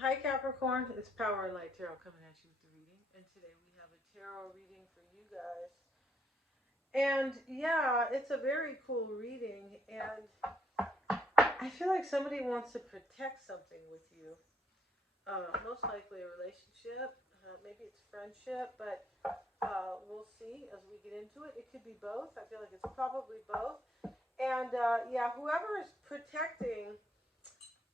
Hi Capricorn, it's Power and Light Tarot coming at you with the reading, and today we have a tarot reading for you guys. And yeah, it's a very cool reading, and I feel like somebody wants to protect something with you. Most likely a relationship, maybe it's friendship, but we'll see as we get into it. It could be both. I feel like it's probably both. And yeah, whoever is protecting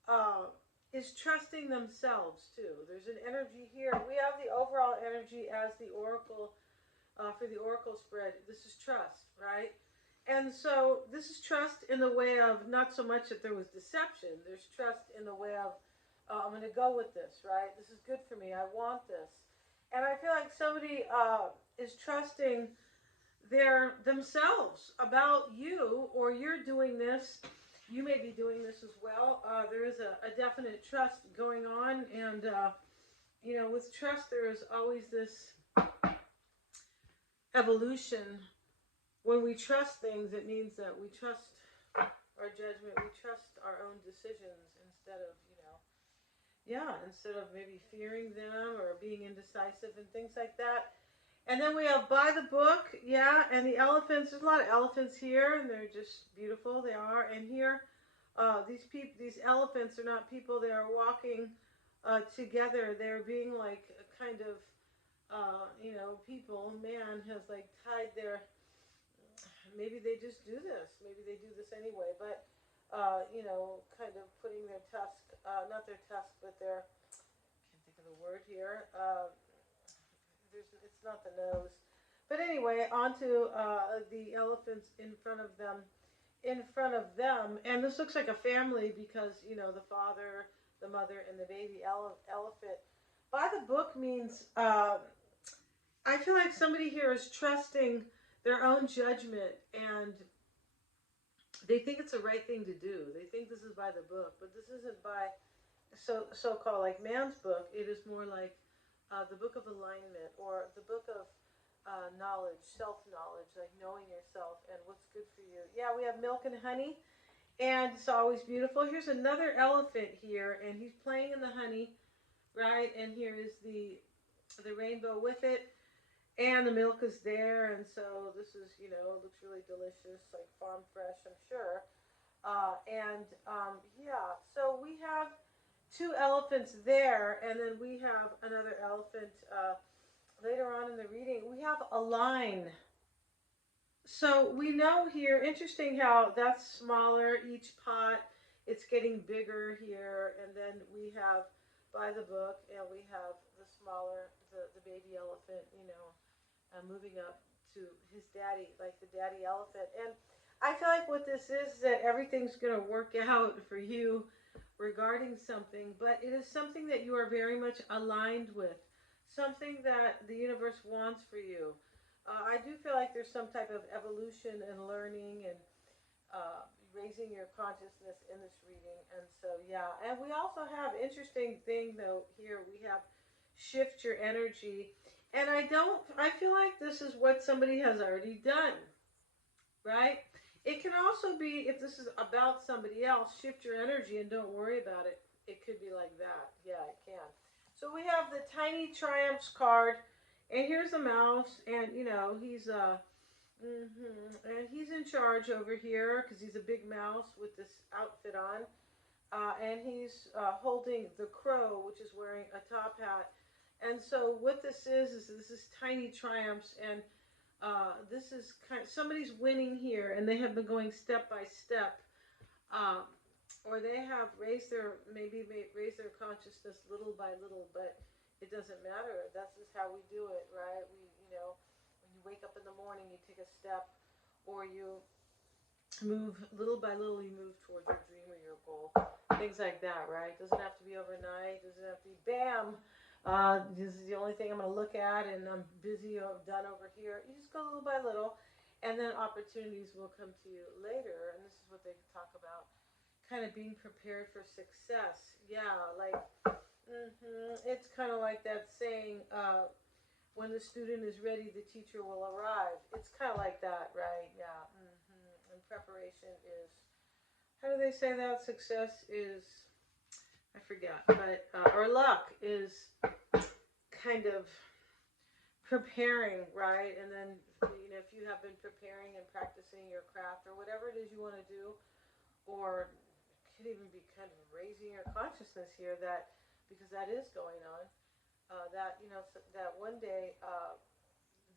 uh, is trusting themselves too. There's an energy here. We have the overall energy as the oracle for the oracle spread. This is trust, right? And so this is trust in the way of not so much that there was deception. There's trust in the way of I'm going to go with this, right? This is good for me. I want this, and I feel like somebody is trusting themselves about you, or you're doing this. You may be doing this as well. There is a definite trust going on, and with trust, there is always this evolution. When we trust things, it means that we trust our judgment. We trust our own decisions instead of, instead of maybe fearing them or being indecisive and things like that. And then we have by the book, yeah, and the elephants. There's a lot of elephants here, and they're just beautiful. They are. And here, these elephants are not people. They are walking together. They're being like a kind of, people. Man has like tied their. Maybe they just do this. Maybe they do this anyway. But kind of putting their tusk, not their tusk, but their. Can't think of the word here. It's not the nose. But anyway, onto the elephants in front of them. And this looks like a family because the father, the mother, and the baby elephant. By the book means I feel like somebody here is trusting their own judgment, and they think it's the right thing to do. They think this is by the book, but this isn't by so-called like man's book. It is more like the book of alignment, or the book of knowledge, self-knowledge, like knowing yourself and what's good for you. Yeah, we have milk and honey, and it's always beautiful. Here's another elephant here, and he's playing in the honey, right? And here is the rainbow with it, and the milk is there, and so this is, looks really delicious, like farm fresh, I'm sure. Yeah, so we have two elephants there, and then we have another elephant later on in the reading. We have a line. So we know here, interesting how that's smaller, each pot, it's getting bigger here, and then we have by the book, and we have the smaller, the baby elephant, moving up to his daddy, like the daddy elephant. And I feel like what this is that everything's going to work out for you regarding something, but it is something that you are very much aligned with, something that the universe wants for you. I do feel like there's some type of evolution and learning and raising your consciousness in this reading. And so, yeah. And we also have, interesting thing though, here we have shift your energy. And I feel like this is what somebody has already done, right? It can also be, if this is about somebody else, shift your energy and don't worry about it. It could be like that. Yeah, it can. So we have the Tiny Triumphs card, and here's the mouse, and and he's in charge over here because he's a big mouse with this outfit on, and he's holding the crow, which is wearing a top hat. And so what this is this is Tiny Triumphs, and this is somebody's winning here, and they have been going step by step, um, or they have raised their consciousness little by little, but it doesn't matter. That's just how we do it, right? When you wake up in the morning, you take a step, or you move little by little. You move towards your dream or your goal, things like that, right? Doesn't have to be overnight. Doesn't have to be bam. This is the only thing I'm going to look at, and I'm busy or done over here. You just go little by little, and then opportunities will come to you later. And this is what they talk about, kind of being prepared for success. Yeah, like it's kind of like that saying, when the student is ready, the teacher will arrive. It's kind of like that, right? Yeah. And preparation is, how do they say that? Success is, I forget, but or luck is kind of preparing, right? And then, you know, if you have been preparing and practicing your craft or whatever it is you want to do, or it could even be kind of raising your consciousness here, that because that is going on, that, you know, that one day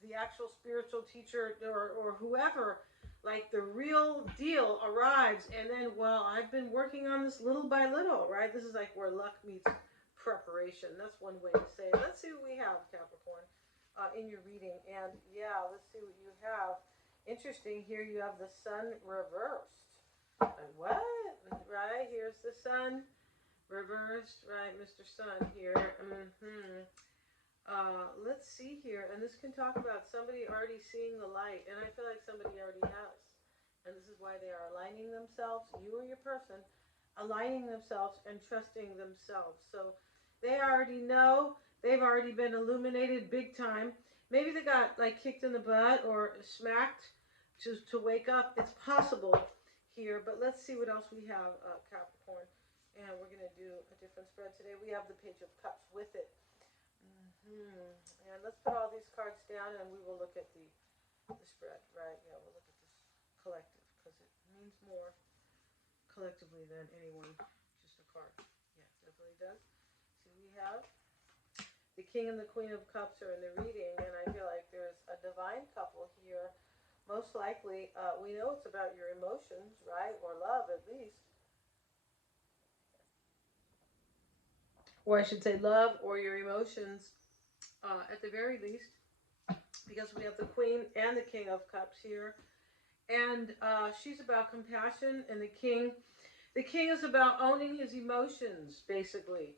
the actual spiritual teacher or whoever, like the real deal, arrives, and then, well, I've been working on this little by little, right? This is like where luck meets preparation. That's one way to say it. Let's see what we have, Capricorn, in your reading. And yeah, let's see what you have. Interesting. Here you have the sun reversed. What? Right? Here's the sun reversed, right? Mr. Sun here. Let's see here, and this can talk about somebody already seeing the light, and I feel like somebody already has, and this is why they are aligning themselves, you or your person, aligning themselves and trusting themselves. So they already know, they've already been illuminated big time. Maybe they got like kicked in the butt or smacked to wake up. It's possible here, but let's see what else we have, Capricorn, and we're going to do a different spread today. We have the Page of Cups with it. And let's put all these cards down and we will look at the spread, right? Yeah, we'll look at this collective because it means more collectively than anyone, just a card. Yeah, it definitely does. So we have the King and the Queen of Cups are in the reading, and I feel like there's a divine couple here. Most likely, we know it's about your emotions, right? Or love, at least. Or I should say love or your emotions. At the very least, because we have the Queen and the King of Cups here, and she's about compassion, and the King is about owning his emotions, basically,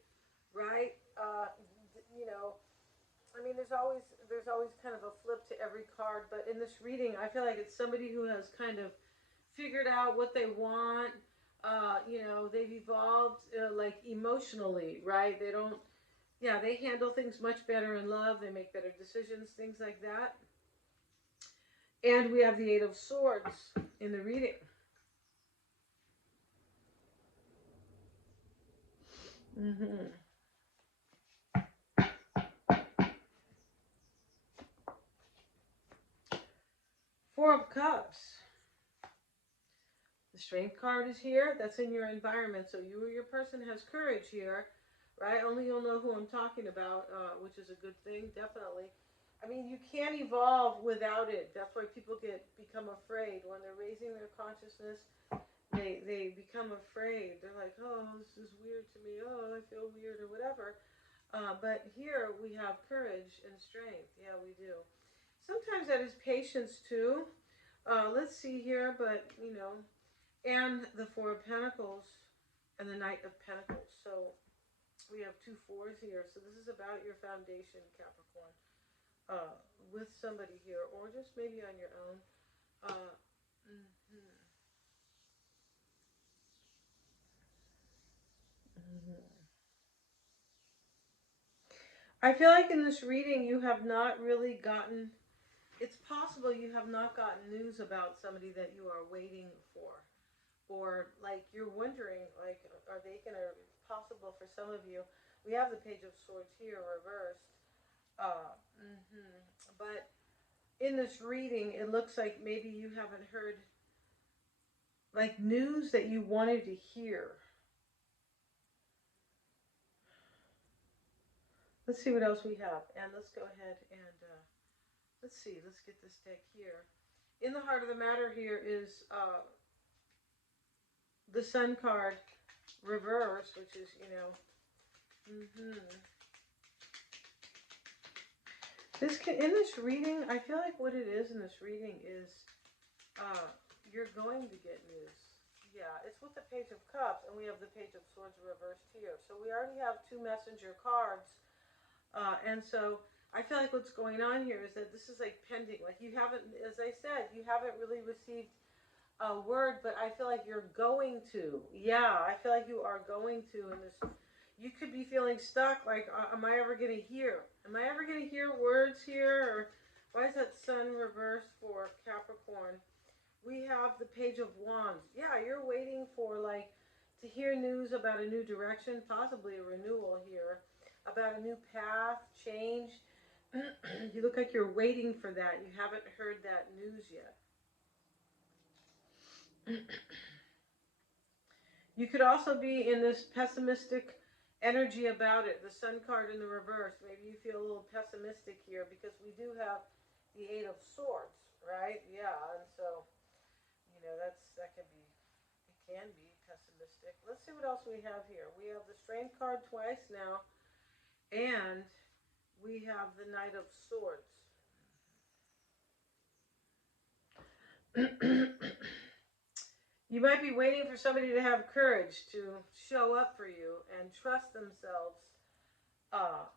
right? You know, I mean, there's always kind of a flip to every card, but in this reading, I feel like it's somebody who has kind of figured out what they want. You know, they've evolved like emotionally, right? They don't. Yeah, they handle things much better in love. They make better decisions, things like that. And we have the Eight of Swords in the reading. Four of Cups. The Strength card is here. That's in your environment. So you or your person has courage here, right? Only you'll know who I'm talking about, which is a good thing, definitely. I mean, you can't evolve without it. That's why people become afraid when they're raising their consciousness. They become afraid. They're like, oh, this is weird to me. Oh, I feel weird or whatever. But here we have courage and strength. Yeah, we do. Sometimes that is patience too. Let's see here, but you know, and the Four of Pentacles and the Knight of Pentacles. So we have two fours here. So this is about your foundation, Capricorn, with somebody here, or just maybe on your own. I feel like in this reading you have not really gotten, it's possible you have not gotten news about somebody that you are waiting for. Or like you're wondering, like, are they going to, it's possible for some of you. We have the Page of Swords here reversed. But in this reading, it looks like maybe you haven't heard like news that you wanted to hear. Let's see what else we have. And let's go ahead and let's see. Let's get this deck here. In the heart of the matter here is the Sun card reverse, which is, you know, in this reading, I feel like what it is in this reading is you're going to get news. Yeah, it's with the Page of Cups, and we have the Page of Swords reversed here. So we already have two messenger cards. And so I feel like what's going on here is that this is like pending. Like you haven't, as I said, you haven't really received a word, but I feel like you're going to. Yeah, I feel like you are going to in this. You could be feeling stuck, like, am I ever going to hear? Am I ever going to hear words here? Or why is that Sun reversed for Capricorn? We have the Page of Wands. Yeah, you're waiting for, like, to hear news about a new direction, possibly a renewal here, about a new path, change. You look like you're waiting for that. You haven't heard that news yet. You could also be in this pessimistic energy about it. The Sun card in the reverse. Maybe you feel a little pessimistic here because we do have the Eight of Swords, right? Yeah, and so that can be, it can be pessimistic. Let's see what else we have here. We have the Strength card twice now, and we have the Knight of Swords. You might be waiting for somebody to have courage to show up for you and trust themselves, uh,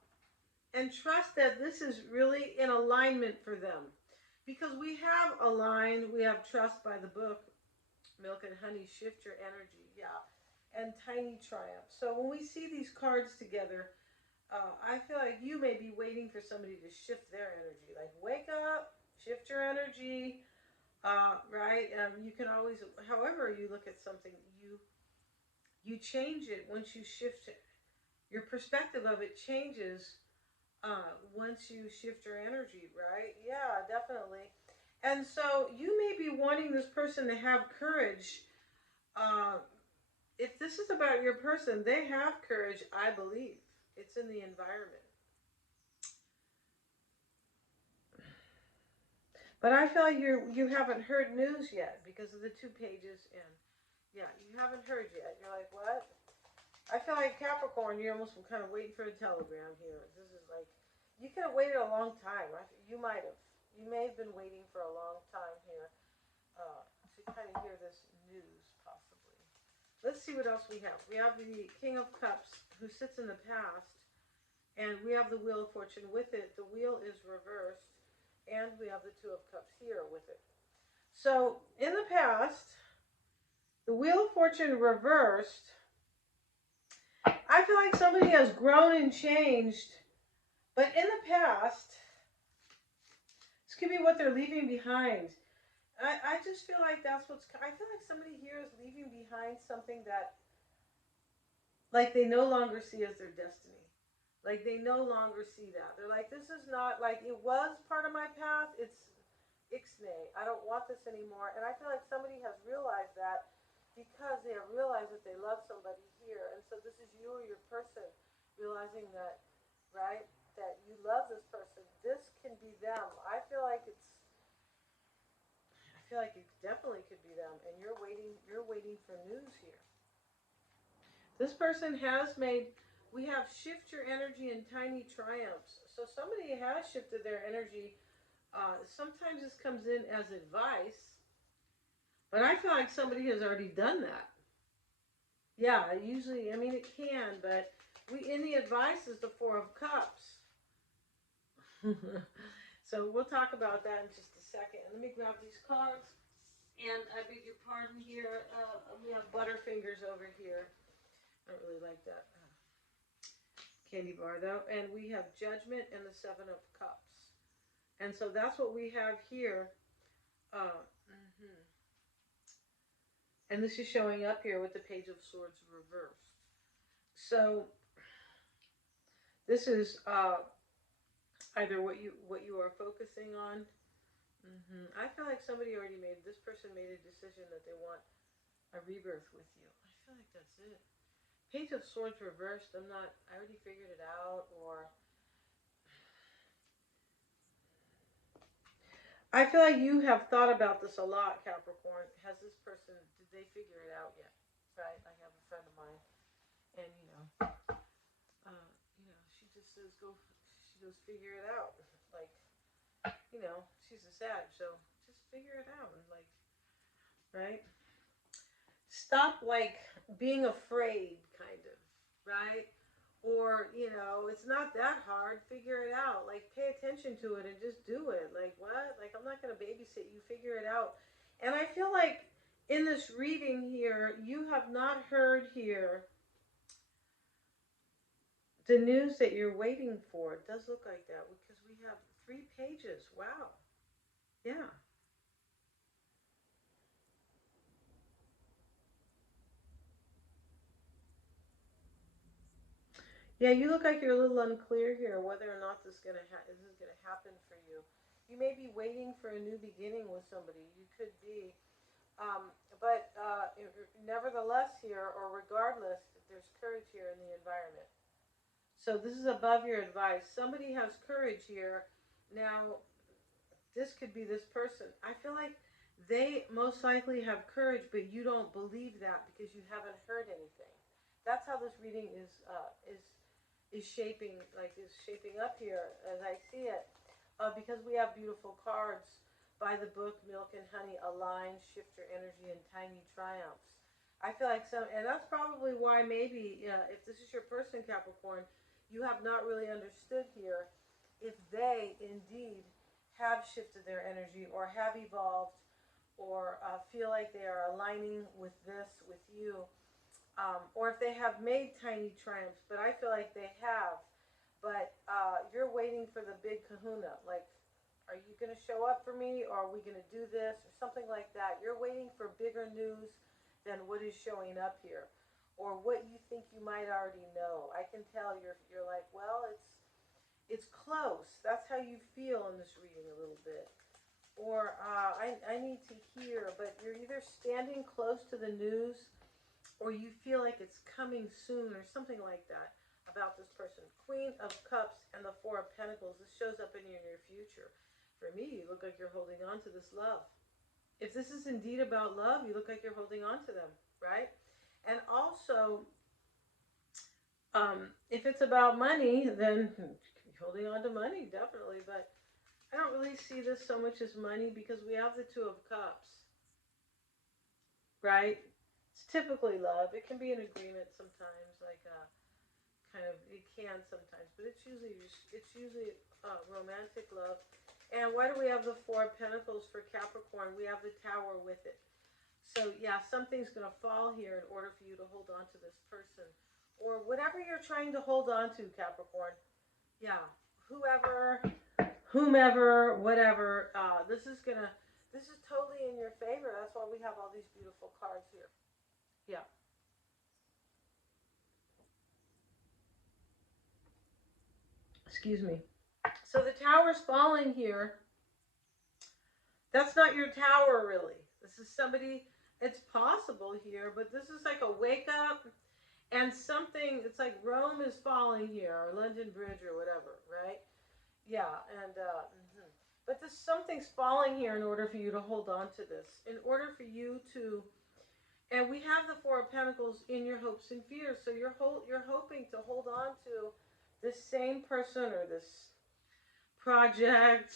and trust that this is really in alignment for them. Because we have aligned, we have trust by the book, Milk and Honey, shift your energy, yeah, and tiny triumph. So when we see these cards together, I feel like you may be waiting for somebody to shift their energy. Like, wake up, shift your energy, right? You can always, however you look at something, you change it once you shift it. Your perspective of it changes once you shift your energy, right? Yeah, definitely. And so you may be wanting this person to have courage. Uh, if this is about your person, they have courage, I believe. It's in the environment. But I feel like you haven't heard news yet because of the 2 pages in. Yeah, you haven't heard yet. You're like, what? I feel like Capricorn, you're almost kind of waiting for a telegram here. This is like, you could have waited a long time. You might have. You may have been waiting for a long time here to kind of hear this news, possibly. Let's see what else we have. We have the King of Cups who sits in the past, and we have the Wheel of Fortune with it. The wheel is reversed, and we have the Two of Cups here with it. So, in the past, the Wheel of Fortune reversed. I feel like somebody has grown and changed, but in the past, this could be what they're leaving behind. I just feel like that's I feel like somebody here is leaving behind something that, like, they no longer see as their destiny. Like, they no longer see that. They're like, this is not, like, it was part of my path. It's ixnay. I don't want this anymore. And I feel like somebody has realized that because they have realized that they love somebody here. And so this is you or your person realizing that, right, that you love this person. This can be them. I feel like it definitely could be them. And you're waiting for news here. This person has made, we have shift your energy in tiny triumphs. So somebody has shifted their energy. Sometimes this comes in as advice, but I feel like somebody has already done that. Yeah, usually, I mean, it can, but in the advice is the Four of Cups. So we'll talk about that in just a second. Let me grab these cards. And I beg your pardon here. We have Butterfingers over here. I don't really like that candy bar though. And we have Judgment and the Seven of Cups. And so that's what we have here. And this is showing up here with the Page of Swords reversed. So this is either what you are focusing on. I feel like this person made a decision that they want a rebirth with you. I feel like that's it. Page of Swords reversed. I already figured it out, or I feel like you have thought about this a lot, Capricorn. Did they figure it out yet? Right? I have a friend of mine, and she just says, she goes, figure it out. Like, she's a Sag, so just figure it out. And like, right? Stop, like, being afraid, kind of, right? Or, it's not that hard. Figure it out. Like, pay attention to it and just do it. Like, what? Like, I'm not going to babysit you. Figure it out. And I feel like in this reading here, you have not heard here the news that you're waiting for. It does look like that because we have 3 pages. Wow. Yeah. Yeah, you look like you're a little unclear here whether or not this is gonna happen for you. You may be waiting for a new beginning with somebody. You could be, but nevertheless, here or regardless, there's courage here in the environment. So this is above your advice. Somebody has courage here. Now, this could be this person. I feel like they most likely have courage, but you don't believe that because you haven't heard anything. That's how this reading is shaping, is shaping up here as I see it, because we have beautiful cards by the book Milk and Honey, Align, Shift Your Energy, and Tiny Triumphs. I feel like and that's probably why maybe if this is your person, Capricorn, you have not really understood here if they indeed have shifted their energy or have evolved or feel like they are aligning with this, with you, or if they have made tiny triumphs, but I feel like they have. But you're waiting for the big kahuna. Like, are you going to show up for me, or are we going to do this, or something like that? You're waiting for bigger news than what is showing up here, or what you think you might already know. I can tell you're like, well, it's close. That's how you feel in this reading a little bit. Or I need to hear, but you're either standing close to the news or you feel like it's coming soon or something like that about this person. Queen of Cups and the Four of Pentacles. This shows up in your near future. For me, you look like you're holding on to this love. If this is indeed about love, you look like you're holding on to them, right? And also, if it's about money, then you're holding on to money, definitely. But I don't really see this so much as money because we have the Two of Cups, right? It's typically love. It can be an agreement sometimes, like kind of it can sometimes, but it's usually romantic love. And why do we have the Four of Pentacles for Capricorn? We have the Tower with it. So yeah, something's going to fall here in order for you to hold on to this person. Or whatever you're trying to hold on to, Capricorn. Yeah, whoever, whomever, whatever. This is totally in your favor. That's why we have all these beautiful cards here. Yeah. Excuse me. So the tower's falling here. That's not your tower, really. This is somebody, it's possible here, but this is like a wake up and something, it's like Rome is falling here, or London Bridge, or whatever, right? Yeah, and, but this something's falling here in order for you to hold on to this. In order for you to, and we have the Four of Pentacles in your hopes and fears, so you're hoping to hold on to this same person or this project,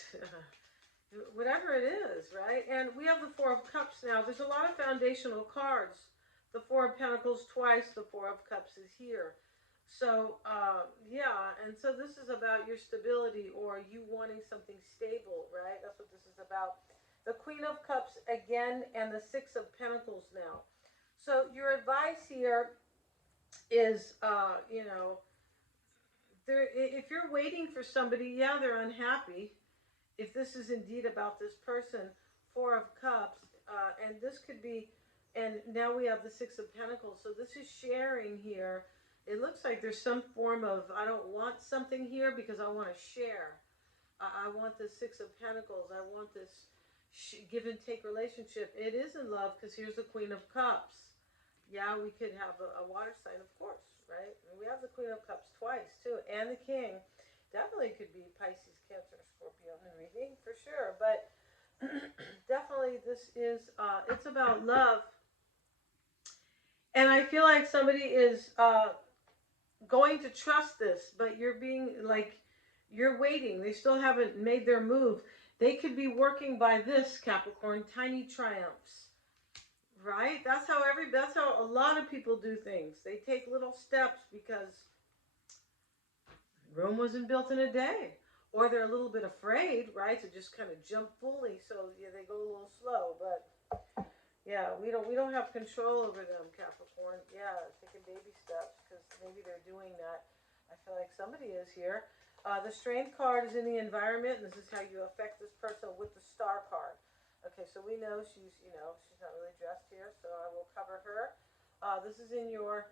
whatever it is, right? And we have the Four of Cups now. There's a lot of foundational cards. The Four of Pentacles twice, the Four of Cups is here. So, yeah, and so this is about your stability or you wanting something stable, right? That's what this is about. The Queen of Cups again and the Six of Pentacles now. So your advice here is, if you're waiting for somebody, yeah, they're unhappy. If this is indeed about this person, Four of Cups, and this could be, and now we have the Six of Pentacles. So this is sharing here. It looks like there's some form of, I don't want something here because I want to share. I want the Six of Pentacles. I want this give and take relationship. It is in love because here's the Queen of Cups. Yeah, we could have a water sign, of course, right? And we have the Queen of Cups twice, too, and the King. Definitely could be Pisces, Cancer, Scorpio in the reading, for sure. But definitely this is, it's about love. And I feel like somebody is going to trust this, but you're being like, you're waiting. They still haven't made their move. They could be working by this, Capricorn, tiny triumphs. Right? That's how a lot of people do things. They take little steps because Rome wasn't built in a day. Or they're a little bit afraid, right, to just kind of jump fully. So yeah, they go a little slow. But yeah, we don't have control over them, Capricorn. Yeah, taking baby steps because maybe they're doing that. I feel like somebody is here. The Strength card is in the environment, and this is how you affect this person with the Star card. Okay, so we know she's not really dressed here, so I will cover her. This is in your,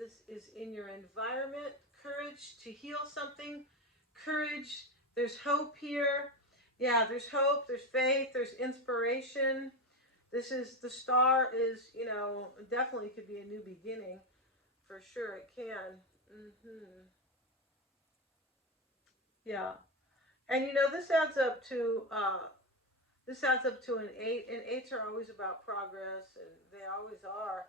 This is in your environment. Courage to heal something. Courage. There's hope here. Yeah, there's hope. There's faith. There's inspiration. This is, the star is, you know, definitely could be a new beginning. For sure it can. Yeah. And you know, this adds up to an 8, and 8s are always about progress, and they always are.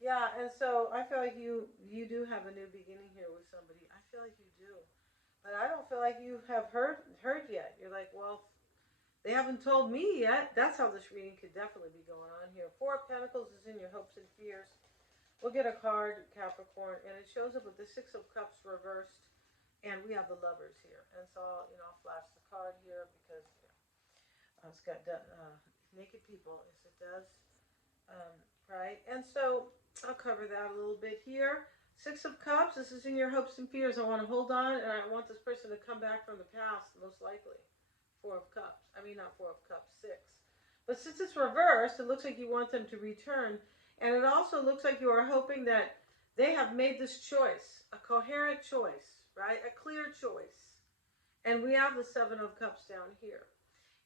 Yeah, and so I feel like you do have a new beginning here with somebody. I feel like you do. But I don't feel like you have heard yet. You're like, well, they haven't told me yet. That's how this reading could definitely be going on here. 4 of Pentacles is in your hopes and fears. We'll get a card, Capricorn, and it shows up with the 6 of Cups reversed, and we have the Lovers here. And so, you know, I'll flash the card here because it's got naked people, as it does, right? And so I'll cover that a little bit here. 6 of Cups, this is in your hopes and fears. I want to hold on, and I want this person to come back from the past, most likely. 4 of Cups. I mean, not 4 of Cups, 6. But since it's reversed, it looks like you want them to return. And it also looks like you are hoping that they have made this choice, a coherent choice, right? A clear choice. And we have the 7 of Cups down here.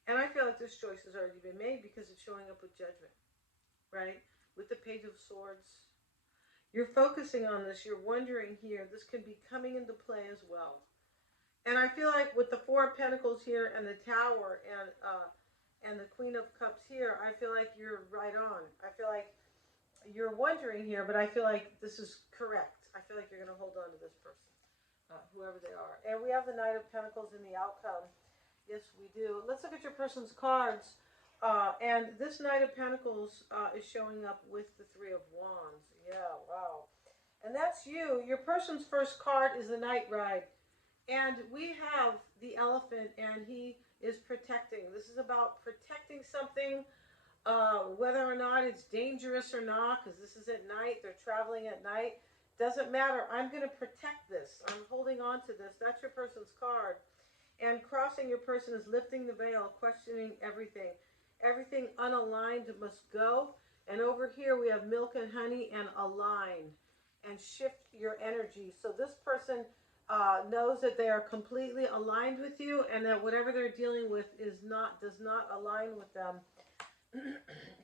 And I feel like this choice has already been made because it's showing up with Judgment, right? With the Page of Swords. You're focusing on this. You're wondering here. This could be coming into play as well. And I feel like with the 4 of Pentacles here and the Tower and the Queen of Cups here, I feel like you're right on. I feel like you're wondering here, but I feel like this is correct. I feel like you're going to hold on to this person, whoever they are. And we have the Knight of Pentacles in the outcome. Yes, we do. Let's look at your person's cards. And this Knight of Pentacles is showing up with the 3 of Wands. Yeah, wow. And that's you. Your person's first card is the Night Ride. And we have the Elephant, and he is protecting. This is about protecting something, whether or not it's dangerous or not, because this is at night. They're traveling at night. Doesn't matter. I'm going to protect this. I'm holding on to this. That's your person's card. And crossing your person is lifting the veil, questioning everything. Everything unaligned must go. And over here we have milk and honey and align. And shift your energy. So this person knows that they are completely aligned with you, and that whatever they're dealing with does not align with them.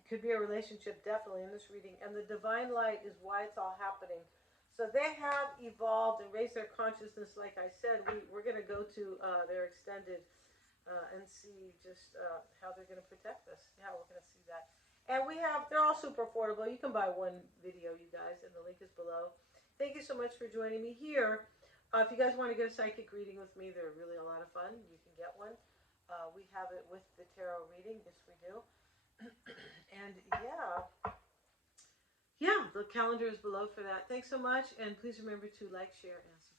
Could be a relationship, definitely, in this reading. And the divine light is why it's all happening. So they have evolved and raised their consciousness. Like I said, we're going to go to their extended and see just how they're going to protect us. Yeah, we're going to see that. And they're all super affordable. You can buy one video, you guys, and the link is below. Thank you so much for joining me here. If you guys want to get a psychic reading with me, they're really a lot of fun. You can get one. We have it with the tarot reading. Yes, we do. And yeah, the calendar is below for that. Thanks so much, and please remember to like, share, and subscribe.